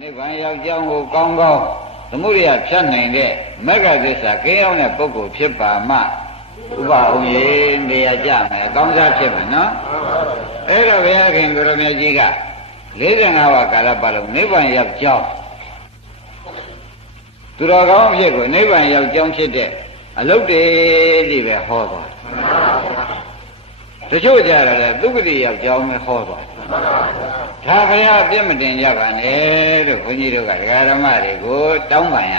နိဗ္ဗာန်ရောက်ကြောင်းကိုကောင်းကောင်းသမှုရိယဖြတ်နိုင်တဲ့မဂ္ဂသစ္စာကိအောင်တဲ့ပုဂ္ဂိုလ်ဖြစ်ပါမှဥပအောင်ရေနေရာကြမယ်အကောင်းစားဖြစ်မယ်နော်အဲ့တော့ဘုရားခင်ကိုရမကြီးက45ဝါကာလပတ်လုံးနိဗ္ဗာန်ရောက်ကြောင်းသူတော်ကောင်းအဖြစ်ကိုနိဗ္ဗာန်ရောက်ကြောင်းဖြစ်တဲ့အလုတ်တွေကြီးပဲဟောသွားတချို့ကြတယ်သုက္ကတိရောက်ကြောင်းပဲဟောသွား ဒါဘုရားပြစ်မတင်ကြပါနဲ့လို့ဘုန်းကြီးတို့ကဒကာဓမ္မတွေကိုတောင်းပန်ရ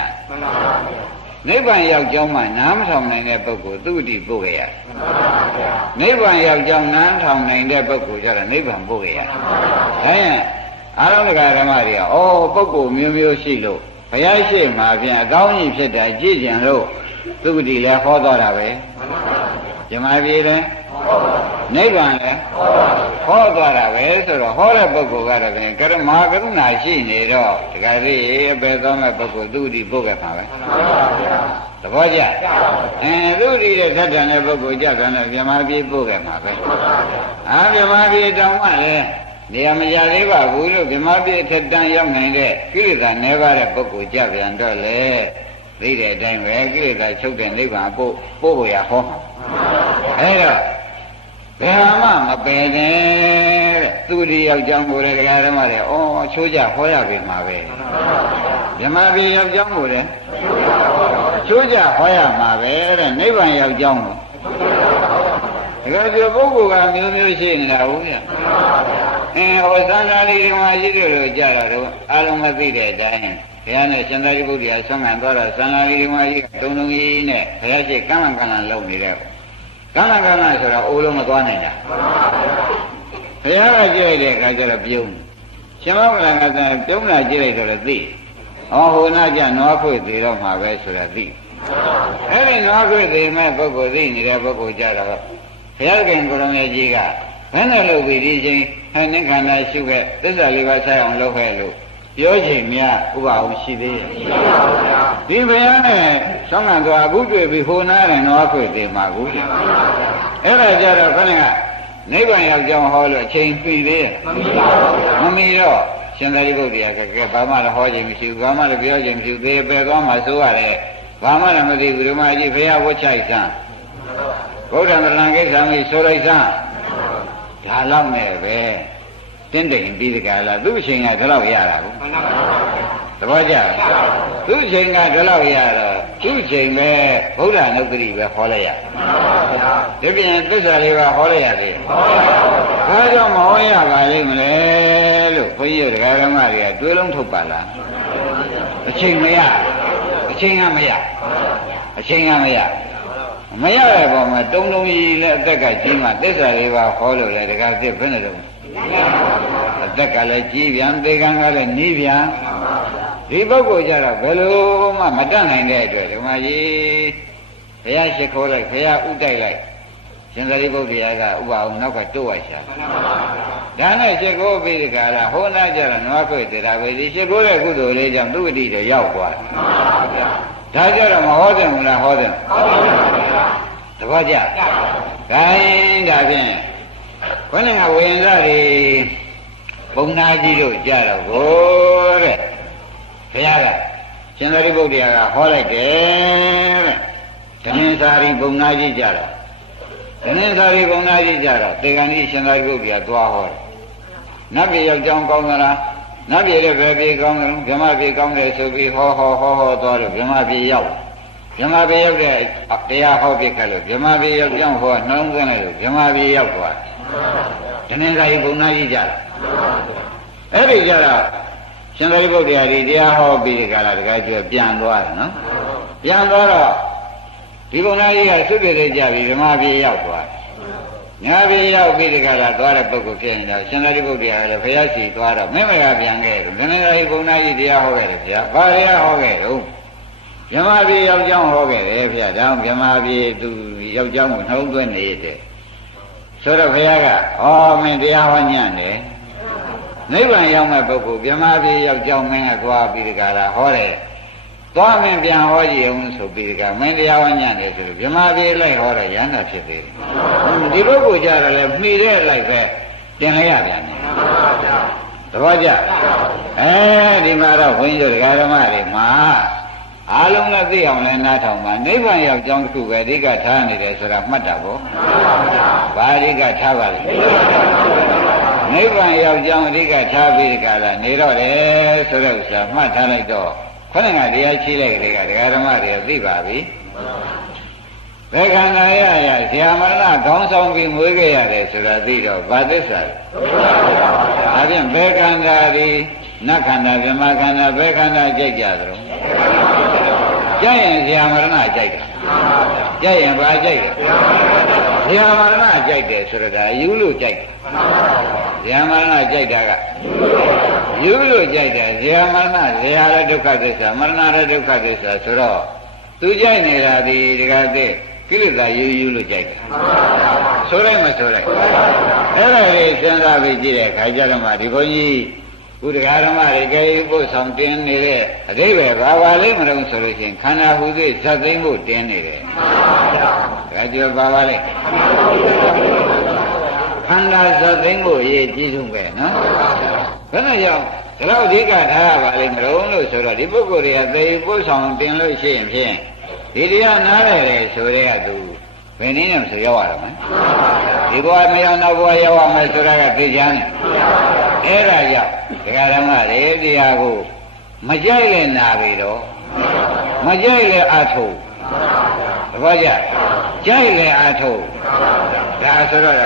နိဗ္ဗာန်ရောက်ကြောင်းမှနားမထောင်နိုင်တဲ့ပုဂ္ဂိုလ်သုတိပို့ရနိဗ္ဗာန်ရောက်ကြောင်းနားထောင်နိုင်တဲ့ပုဂ္ဂိုလ်ကျတော့နိဗ္ဗာန်ပို့ရဒါရင်အာရုံဒကာဓမ္မတွေကဩပုဂ္ဂိုလ်မျိုးမျိုးရှိလို့ဘုရားရှိမှပြန်အကောင်းကြီးဖြစ်တာကြည်ကျင်လို့သုတိလည်းဟောတော်တာပဲဇမပြေလည်း နိဗ္ဗာန်လည်းဟောသွားတာပဲဆိုတော့ဟောတဲ့ပုဂ္ဂိုလ်ကတော့ပြင်ကရမကရုဏာရှိနေတော့တခါလေးအပေသောမဲ့ပုဂ္ဂိုလ်သူတိပုဂ္ဂမှာပဲသဘောကျအဲသူတိတဲ့သတ္တန်တဲ့ပုဂ္ဂိုလ်ကြတယ်မြမပြေပုဂ္ဂမှာပဲအာမြမပြေတောင်းမှလည်းနေရာမရသေးပါဘူးလို့မြမပြေထက်တန်းရောက်နိုင်တဲ့ကိလေသာနှဲပါတဲ့ပုဂ္ဂိုလ်ကြပြန်တော့လေသိတဲ့အတိုင်းပဲကိလေသာချုပ်တဲ့နိဗ္ဗာန်ပို့ပို့ဖို့ရဟောအဲတော့ ဘယ်မှမပယ်နဲ့တဲ့သူဒီယောက်ျောင်းကိုလည်းတရားဓမ္မတွေဩချိုးကြဟောရပြီမှာပဲမြမပြည်ယောက်ျောင်းကိုလည်းချိုးကြဟောရမှာပဲတဲ့နိဗ္ဗာန်ယောက်ျောင်းကိုဒါကြပုဂ္ဂိုလ်ကမျိုးမျိုးရှိနေတာဟုတ်ရဲ့အင်းဟောသံဃာလေးဒီမှာရှိတယ်လို့ကြတာတော့အလုံးမသိတဲ့အတိုင်းဘုရားနဲ့ရှင်သာရိပုတ္တရာဆွမ်းခံသွားတာသံဃာလေးဒီမှာရှိတုံတုံကြီးနဲ့ဘုရားရှိကမ်းလန်ကမ်းလန်လု ပ်နေတဲ့ကံကံကဆိုတာအိုးလုံးမသွားနိုင်ကြဘုရားကကြည့်လိုက်တဲ့အခါကျတော့ပြုံးရှင်မောကလကသာပြုံးလာကြည့်လိုက်တော့လည်းသိဟောဟိုနာကြနွားခွေသေးတော့မှာပဲဆိုတာသိအဲ့ဒီနွားခွေသေးမဲ့ပုဂ္ဂိုလ်သိနေတဲ့ပုဂ္ဂိုလ်ကြတော့ဘုရားခင်ကိုရမေကြီးကဘယ်နဲ့လုပ်ပြီးဒီချိန်ဟန်နဲ့ခန္ဓာရှုခဲ့သစ္စာလေးပါးဆိုင်အောင်လုပ်ခဲ့လို့ ပြောချိန်များဥပအောင်ရှိသေးရဲ့ရှိပါဘူးဗျာဒီဘုရားနဲ့ဆောင်းငံသွားအခုတွေ့ပြီးဟိုနားနဲ့နွားခွေသေးမှာကူအဲ့ဒါကြတော့ခဏကနိဗ္ဗာန်ရောက်ကြောင်းဟောလို့အချိန်ပြီသေးရဲ့မမီပါဘူးမမီတော့ရှင်သာရိပုတ္တရာကကဲဘာမှလည်းဟောခြင်းမရှိဘူးဘာမှလည်းပြောခြင်းမရှိဘူးသေပယ်သွားမှဆိုရတယ်ဘာမှလည်းမသိဘူးဓမ္မကြီးဘုရားဝတ်ချိုက်စမ်းဘုရားတရဏကိစ္စမိဆိုလိုက်စမ်းဒါလောက်နဲ့ပဲ တင်းတိမ်ပြီးတကလားသူ့အချိန်ကဒီလောက်ရတာကိုသဘောကျသူ့အချိန်ကဒီလောက်ရတော့သူ့အချိန်ပဲဗုဒ္ဓနုပ္ပတိပဲဟောလိုက်ရဒီပြင်သစ္စာလေးပါဟောလိုက်ရသေးဘာကြောင့်မဟောရပါလိမ့်မလဲလို့ဘုန်းကြီးတို့ဒကာဓမ္မတွေကတွေးလုံးထုတ်ပါလားအချိန်မရအချိန်ကမရအချိန်ကမရ မရတဲ့ပုံမှာတုံတုံကြီးလည်းအသက်ကကြီးမှသစ္စာလေးပါဟောလို့လေဒကာသစ်ဘယ်နဲ့တော့အသက်ကလည်းကြီးပြန်သေကံကလည်းနီးပြန်ဒီပုဂ္ဂိုလ်ကြတော့ဘယ်လိုမှမတတ်နိုင်တဲ့အတွက်ဓမ္မကြီးဘုရားရှိခိုးလိုက်ဘုရားဥတိုက်လိုက်ရှင်သာရိပုတ္တရာကဥပအောင်နောက်ကတိုးဝရှာဒါနဲ့ရှိခိုးပြီးဒီကလာဟိုနာကြတော့နွားခွေတရားပဲဒီရှိခိုးတဲ့ကုသိုလ်လေးကြောင့်သူဝတိတော့ရောက်သွားတယ် ဒါကြတော့မဟောတယ်မလားဟောတယ်ဟောပါဘူးတပည့်ကြခိုင်းဒါဖြင့်ဘယ်နဲ့ကဝိညာဉ်တွေဘုံနာကြီးတို့ကြတော့ကိုတဲ့ဘုရားကရှင်သာရိပုတ္တရာကဟောလိုက်တယ်တဲ့ဓမင်းစာရီဘုံနာကြီးကြတော့ဓမင်းစာရီဘုံနာကြီးကြတော့တေဂန်ကြီးရှင်သာရိပုတ္တရာသွားဟောတယ်နတ်ပြည်ရောက်ကြောင်းကောင်းသလား နတ်ပြည်ရဲ့ဘယ်ပြည်ကောင်းတယ်ဗြဟ္မပြည်ကောင်းတယ်ဆိုပြီးဟောဟောဟောဟောသွားတော့ဗြဟ္မပြည်ရောက်ဗြဟ္မပြည်ရောက်တဲ့တရားဟောပြခဲ့လို့ဗြဟ္မပြည်ရောက်ကြောင်းဟောနှလုံးသွင်းလိုက်လို့ဗြဟ္မပြည်ရောက်သွားတယ်ဓမင်းစာရီဘုံနာကြီးကြတော့အဲ့ဒီကြတော့ရှင်သာရိပုတ္တရာဒီတရားဟောပြီးဒီကလာတကယ်ကျွပြန်သွားတယ်နော်ပြန်သွားတော့ဒီဘုံသားကြီးကသုတ္တေကြပြီဓမ္မပြေရောက်သွားတယ် ညာပြေရောက်ပြီးဒီကလာသွားတဲ့ပုဂ္ဂိုလ်ဖြစ်နေတော့ရှင်သာရိပုတ္တရာကလည်းဘုရားရှိသွားတော့မင်းမကပြန်ခဲ့တယ်ဘယ်နဲ့ဒီဘုံသားကြီးတရားဟောခဲ့တယ်ဗျာဘာတရားဟောခဲ့တော့မြမပြေယောက်ျောင်းဟောခဲ့တယ်ဗျာဒါမြမပြေသူယောက်ျောင်းကိုနှုံးသွင်းနေတယ်ဆိုတော့ဘုရားကဩမင်းတရားဟောညံ့တယ်နိဗ္ဗာန်ရောက်မဲ့ပုဂ္ဂိုလ်မြမပြေယောက်ျောင်းမင်းကသွားပြီးဒီကလာဟောတယ် သွားမင်းပြန်ဟောကြည့်အောင်ဆိုပြီးဒီကမင်းတရားဟောညံ့တယ်ဆိုတော့မြမပြေလိုက်ဟောတယ်ရဟန္တာဖြစ်သေးတယ်ဒီပုဂ္ဂိုလ်ကြတော့လေမှီတဲ့လိုက်ပဲတင်လိုက်ရပြန်တယ်သဘောကျအဲဒီမှာတော့ဘုန်းကြီးတို့ဒကာဓမ္မတွေမှာအားလုံးလည်းသိအောင်လည်းနားထောင်ပါနိဗ္ဗာန်ရောက်ကြောင်းတစ်ခုပဲအဓိကထားနေတယ်ဆိုတာမှတ်တာပေါ့ဘာအဓိကထားပါလဲနိဗ္ဗာန်ရောက်ကြောင်းအဓိကထားပြီးကြလားနေတော့တယ်ဆိုတော့ဆရာမှတ်ထားလိုက်တော့ ခொနကတရားရှိလိုက်ကြတဲ့ကဒကာဓမ္မတွေသိပါပြီဘယ်ခန္ဓာရရဆရာမရဏခေါင်းဆောင်ပြီးမွေးခဲ့ရတယ်ဆိုတာသိတော့ဘာသစ္စာလဲဒါဖြင့်ဘယ်ခန္ဓာဒီနတ်ခန္ဓာဗြဟ္မခန္ဓာဘယ်ခန္ဓာကြိုက်ကြသလဲကြိုက်ရင်ဆရာမရဏကြိုက်တာကြိုက်ရင်ဘာကြိုက်လဲ ဆရာမရဏကြိုက်တယ်ဆိုတော့ဒါယူလို့ကြိုက်တယ်ဆရာမရဏကြိုက်တာကယူလို့ကြိုက်တယ်ဆရာမရဏဆရာရဲ့ဒုက္ခသစ္စာမရဏရဲ့ဒုက္ခသစ္စာဆိုတော့သူကြိုက်နေတာဒီတကားတဲ့ကိလေသာယူယူလို့ကြိုက်တယ်ဆိုလိုက်မဆိုလိုက်အဲ့ဒါလေးစဉ်းစားပြီးကြည့်တဲ့ခါကျတော့မှဒီဘုန်းကြီး ဘုရားဓမ္မတွေကြည်ဖို့ဆောင်တင်းနေတဲ့အတိဘယ်ဘာပါလိမ့်မလို့ဆိုလို့ရှိရင်ခန္ဓာဟူသည်ဇတ်သိမ်းဖို့တင်းနေတယ်ဒါကြောဘာပါလိမ့်ခန္ဓာဇတ်သိမ်းဖို့အရေးကြီးဆုံးပဲနော်ဘယ်နဲ့ကြောင့်ဒါတော့အဓိကထားရပါလိမ့်မလို့လို့ဆိုတော့ဒီပုဂ္ဂိုလ်တွေကသေပို့ဆောင်တင်လို့ရှိရင်ဖြင့်ဒီတရားနားရတယ်ဆိုတဲ့ကသူ ဘယ်နည်းနဲ့ဆိုရောက်ရတော့မလဲဒီဘဝမရောက်နောက်ဘဝရောက်ရမယ်ဆိုတာကသိချမ်းတယ်အဲ့ဒါကြောင့်ဒကာဓမ္မတွေတရားကိုမကြိုက်လဲနာပြီတော့မကြိုက်လဲအထုသဘောကျကြိုက်လဲအထုဒါဆိုတော့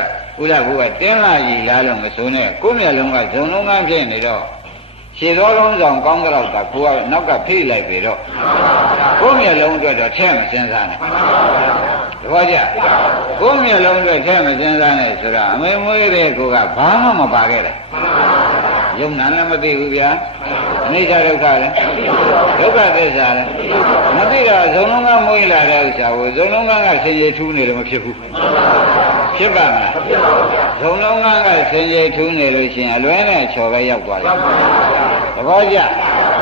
ဥလဘုရားတင်းလာကြီးလားလို့မဆိုနဲ့ကိုယ်မျက်လုံးကဇုံလုံးကဖြစ်နေတော့ ခြေတော်လုံးဆောင်ကောင်းကြတော့ကကိုကနောက်ကဖိလိုက်ပြီတော့ကိုယ်မျက်လုံးအတွက်တော့ထဲမစင်းစားနဲ့တပည့်ကြကိုယ်မျက်လုံးအတွက်ထဲမစင်းစားနဲ့ဆိုတာအမေမွေးတဲ့ကိုကဘာမှမပါခဲ့တယ်ယုံနာလည်းမသိဘူးဗျာအနိစ္စဒုက္ခလည်းဒုက္ခသစ္စာလည်းမသိတာဇုံလုံးကမွေးလာတဲ့ဥစ္စာကိုဇုံလုံးကကဆင်ရေထူးနေလို့မဖြစ်ဘူး ဖြစ်ပါမလားဇုံလုံးကကဆင်ရေထူးနေလို့ရှိရင်အလွဲနဲ့ချော်ပဲရောက်သွားတယ်သဘောကျ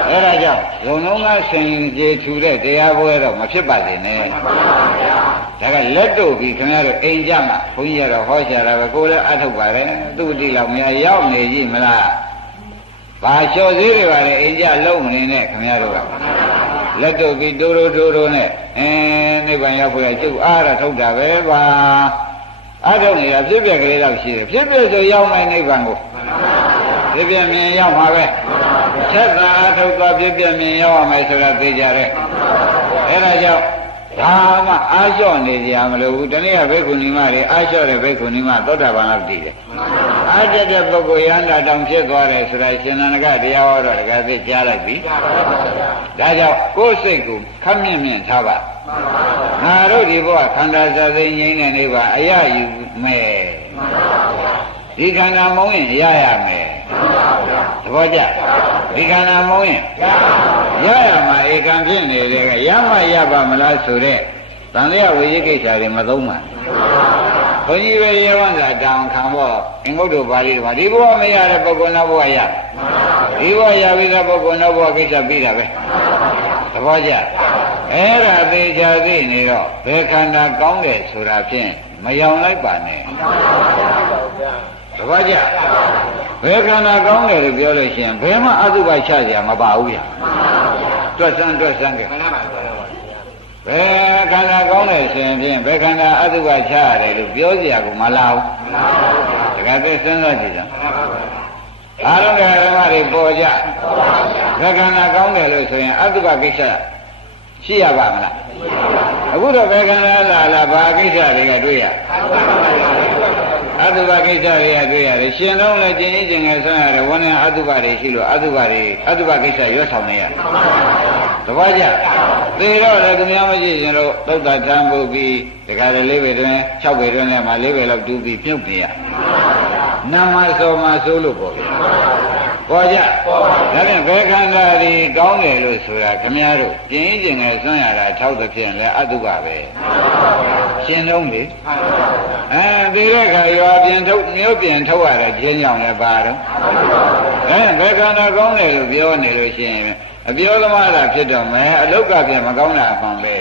အဲ့ဒါကြောင့်ဇုံလုံးကဆင်ရေထူတဲ့တရားပွဲတော့မဖြစ်ပါစေနဲ့ဒါကလက်တို့ပြီးခင်ဗျားတို့အိမ်ကြမှာဘုန်းကြီးကတော့ဟောရှာတာပဲကိုယ်လည်းအထုတ်ပါတယ်သူ့တိလောက်များရောက်နေကြည့်မလားဘာလျှော်သေးတွေပါလေအိမ်ကြလုံးမနေနဲ့ခင်ဗျားတို့ကလက်တို့ပြီးတိုးတိုးတိုးတိုးနဲ့အင်းနိဗ္ဗာန်ရောက်ဖို့ကျုပ်အားရထုတ်တာပဲပါ အားထုတ်နေတာဖြစ်ပြကလေးတော့ရှိတယ်ဖြစ်ပြဆိုရောက်မယ်နိဗ္ဗာန်ကိုဖြစ်ပြမြင်ရောက်မှာပဲချက်သာအားထုတ်သွားဖြစ်ပြမြင်ရောက်ရမယ်ဆိုတာသိကြတယ်အဲဒါကြောင့်ဒါမှအားလျှော့နေကြရမလို့ဘူးတနည်းဘိက္ခုနီမတွေအားလျှော့တဲ့ဘိက္ခုနီမသောတာပန်လောက်တည်တယ် အားကျတဲ့ပုဂ္ဂိုလ်ရဟန္တာတောင်ဖြစ်သွားတယ်ဆိုတာရှင်နန္ဒကတရားဟောတော့တကယ်သိကြားလိုက်ပြီဒါကြောင့်ကိုယ်စိတ်ကိုခပ်မြင့်မြင့်ထားပါငါတို့ဒီဘဝခန္ဓာစသိငြိမ်းတဲ့နေပါအရယူမယ်ဒီခန္ဓာမုံရင်ရရမယ်သဘောကျဒီခန္ဓာမုံရင်ရရမှာဧကံဖြစ်နေတဲ့ကရမရပါမလားဆိုတဲ့တန်လျဝိရိကိစ္စတွေမသုံးပါဘု န်းကြီးပဲရေဝန္တာတောင်ခံဖို့အင်္ဂုတ္တပါဠိတော်ဒီဘဝမရတဲ့ပုဂ္ဂိုလ်နောက်ဘဝရဒီဘဝရပြီးတဲ့ပုဂ္ဂိုလ်နောက်ဘဝကိစ္စပြီးတာပဲသဘောကျအဲ့ဒါသေချာသိနေတော့ဘယ်ခန္ဓာကောင်းတယ်ဆိုတာဖြင့်မယောင်လိုက်ပါနဲ့သဘောကျဘယ်ခန္ဓာကောင်းတယ်လို့ပြောလို့ရှိရင်ဘယ်မှအတုပချစရာမပါဘူးဗျာတွက်ဆန်းတွက်ဆန်းကြ ဘယ်ခန္ဓာကောင်းတယ်ဆိုရင်ဖြင့်ဘယ်ခန္ဓာအတုပချရတယ်လို့ပြောစရာကိုမလာဘူးတကယ်သိစဉ်းစားကြည့်ကြအာရုံကဓမ္မတွေပေါ်ကြဘယ်ခန္ဓာကောင်းတယ်လို့ဆိုရင်အတုပကိစ္စရှိရပါမလားအခုတော့ဘယ်ခန္ဓာလာလာဘာကိစ္စတွေကတွေ့ရ အတုပကိစ္စတွေကတွေ့ရတယ်ရှင်လုံးလည်းကျင်ကြီးကျင်ငယ်ဆွမ်းရတယ်ဝဏ္ဏအတုပတွေရှိလို့အတုပတွေအတုပကိစ္စရွတ်ဆောင်နေရတပည့်ကြသေတော့လည်းသူများမရှိရင်တော့သုတ်တာတန်းဖို့ပြီးဒီကရလေးပဲတွင်6ပဲတွင်လည်းမှလေးပဲလောက်တူးပြီးပြုတ်နေရနာမစောမဆိုးလို့ပေါ့ ပေါ်ကြပေါ်ပါဒါဖြင့်ဘယ်ခန္ဓာဒီကောင်းတယ်လို့ဆိုတာခမည်းတော်ကျင်းကျင်ငယ်ဆွမ်းရတာ၆သဖြင့်လဲအတုပပဲရှင်းလုံးလေအဲဒီတဲ့ခါရွာပြင်ထုတ်မျိုးပြင်ထုတ်ရတာကျင်းကြောင်လည်းပါတော့အဲဘယ်ခန္ဓာကောင်းတယ်လို့ပြောနေလို့ရှိရင်အပြောသမားသာဖြစ်တော့မယ်အလုတ်ကပြင်မကောင်းတာအမှန်ပဲ